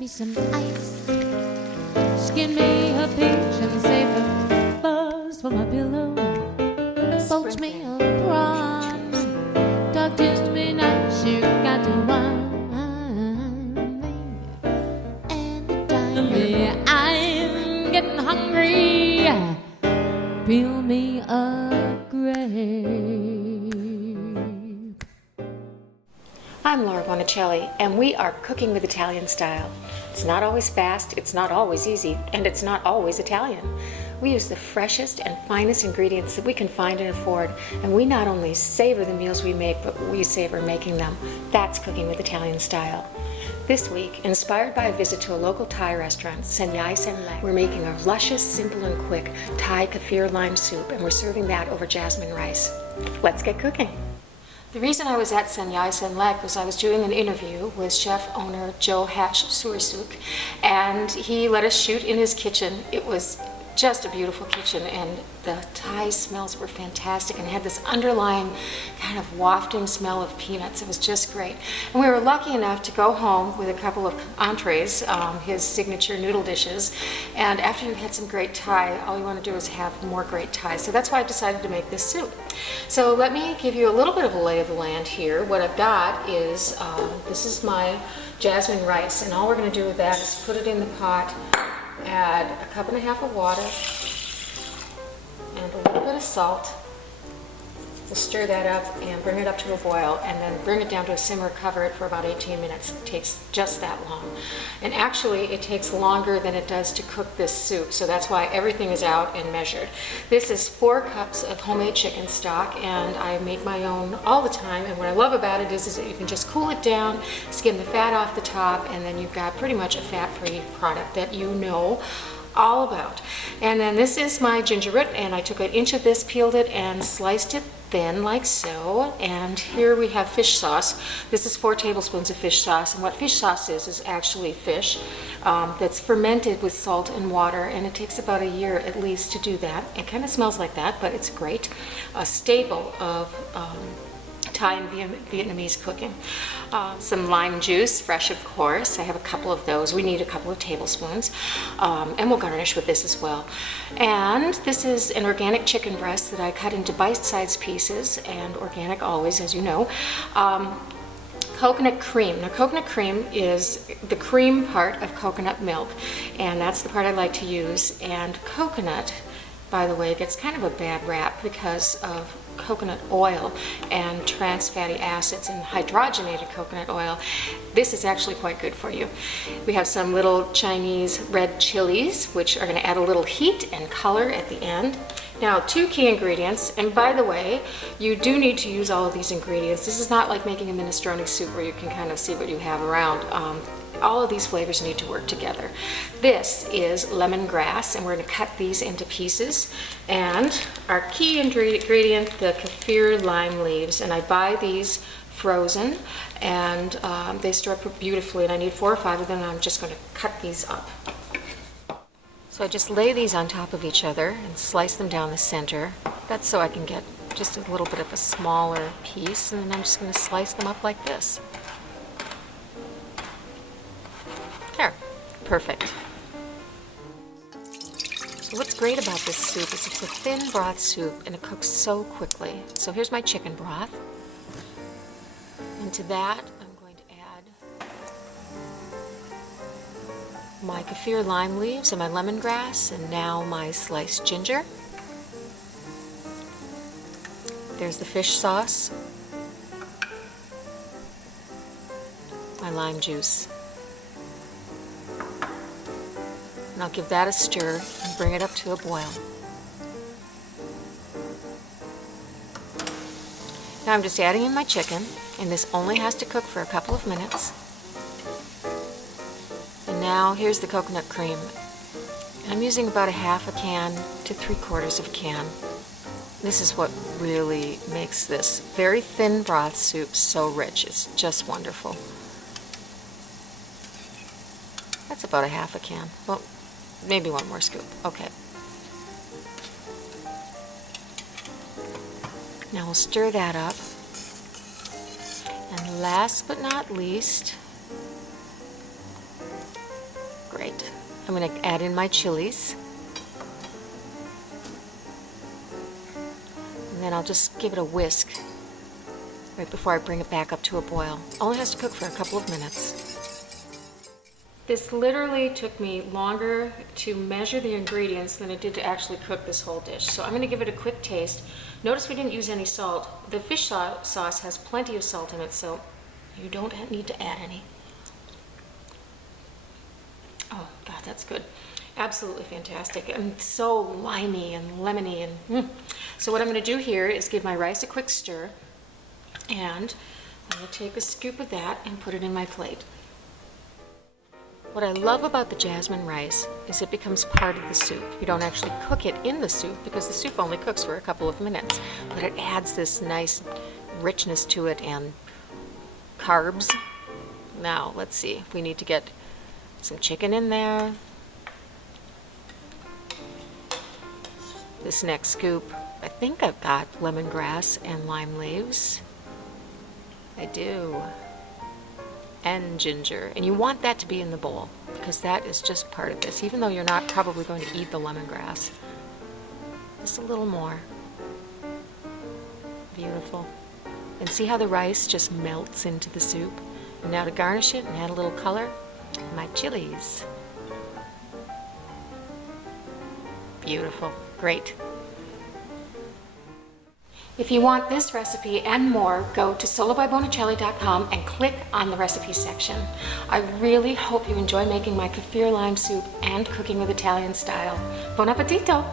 me some ice, skin me a peach and save the fuzz for my pillow. Poach me a prawn, talk to me nice, you got to wine me and dine me. I'm getting hungry, peel me a grape. I'm Laura Bonicelli, and we are cooking with Italian style. It's not always fast, it's not always easy, and it's not always Italian. We use the freshest and finest ingredients that we can find and afford, and we not only savor the meals we make, but we savor making them. That's cooking with Italian style. This week, inspired by a visit to a local Thai restaurant, Senyai Senlek, we're making a luscious, simple, and quick Thai Kaffir lime soup, and we're serving that over jasmine rice. Let's get cooking. The reason I was at Senyai Senlek was I was doing an interview with chef owner Joe Hatch Surisuk, and he let us shoot in his kitchen. It was just a beautiful kitchen, and the Thai smells were fantastic and had this underlying kind of wafting smell of peanuts. It was just great. And we were lucky enough to go home with a couple of entrees, his signature noodle dishes, and after you've had some great Thai, all you want to do is have more great Thai. So that's why I decided to make this soup. So let me give you a little bit of a lay of the land here. What I've got is, this is my jasmine rice, and all we're going to do with that is put it in the pot, add a cup and a half of water and a little bit of salt. We'll stir that up and bring it up to a boil, and then bring it down to a simmer, cover it for about 18 minutes. It takes just that long. And actually it takes longer than it does to cook this soup, so that's why everything is out and measured. This is 4 cups of homemade chicken stock, and I make my own all the time, and what I love about it is that you can just cool it down, skim the fat off the top, and then you've got pretty much a fat-free product that you know all about. And then this is my ginger root, and I took an inch of this, peeled it, and sliced it thin like so. And here we have fish sauce. This is 4 tablespoons of fish sauce, and what fish sauce is actually fish that's fermented with salt and water, and it takes about a year at least to do that. It kind of smells like that, but it's great. A staple of Thai and Vietnamese cooking. Some lime juice, fresh of course. I have a couple of those. We need a couple of tablespoons. And we'll garnish with this as well. And this is an organic chicken breast that I cut into bite-sized pieces, and organic always, as you know. Coconut cream. Now, coconut cream is the cream part of coconut milk, and that's the part I like to use. And coconut, by the way, gets kind of a bad rap because of coconut oil and trans fatty acids and hydrogenated coconut oil. This is actually quite good for you. We have some little Chinese red chilies, which are going to add a little heat and color at the end. Now, 2 key ingredients, and by the way, you do need to use all of these ingredients. This is not like making a minestrone soup where you can kind of see what you have around. All of these flavors need to work together. This is lemongrass, and we're going to cut these into pieces. And our key ingredient, the Kaffir lime leaves, and I buy these frozen, and they store up beautifully, and I need 4 or 5 of them, and I'm just going to cut these up. So I just lay these on top of each other and slice them down the center. That's so I can get just a little bit of a smaller piece, and then I'm just going to slice them up like this. There, perfect. So what's great about this soup is it's a thin broth soup, and it cooks so quickly. So here's my chicken broth. And to that, I'm going to add my Kaffir lime leaves and my lemongrass, and now my sliced ginger. There's the fish sauce, my lime juice. And I'll give that a stir and bring it up to a boil. Now I'm just adding in my chicken, and this only has to cook for a couple of minutes. And now here's the coconut cream. And I'm using about a half a can to 3/4 of a can. This is what really makes this very thin broth soup so rich. It's just wonderful. That's about a half a can. Well, maybe 1 more scoop. Okay. Now we'll stir that up. And last but not least, I'm going to add in my chilies. And then I'll just give it a whisk right before I bring it back up to a boil. Only has to cook for a couple of minutes. This literally took me longer to measure the ingredients than it did to actually cook this whole dish. So I'm going to give it a quick taste. Notice we didn't use any salt. The fish sauce has plenty of salt in it, so you don't need to add any. Oh, God, that's good. Absolutely fantastic. And so limey and lemony. So what I'm going to do here is give my rice a quick stir. And I'm going to take a scoop of that and put it in my plate. What I love about the jasmine rice is it becomes part of the soup. You don't actually cook it in the soup because the soup only cooks for a couple of minutes, but it adds this nice richness to it and carbs. Now, let's see if we need to get some chicken in there. This next scoop, I think I've got lemongrass and lime leaves. I do. And ginger. And you want that to be in the bowl because that is just part of this, even though you're not probably going to eat the lemongrass. Just a little more. Beautiful. And see how the rice just melts into the soup? And now to garnish it and add a little color, my chilies. Beautiful. Great. If you want this recipe and more, go to solobyBonicelli.com and click on the recipe section. I really hope you enjoy making my Kaffir lime soup and cooking with Italian style. Buon appetito!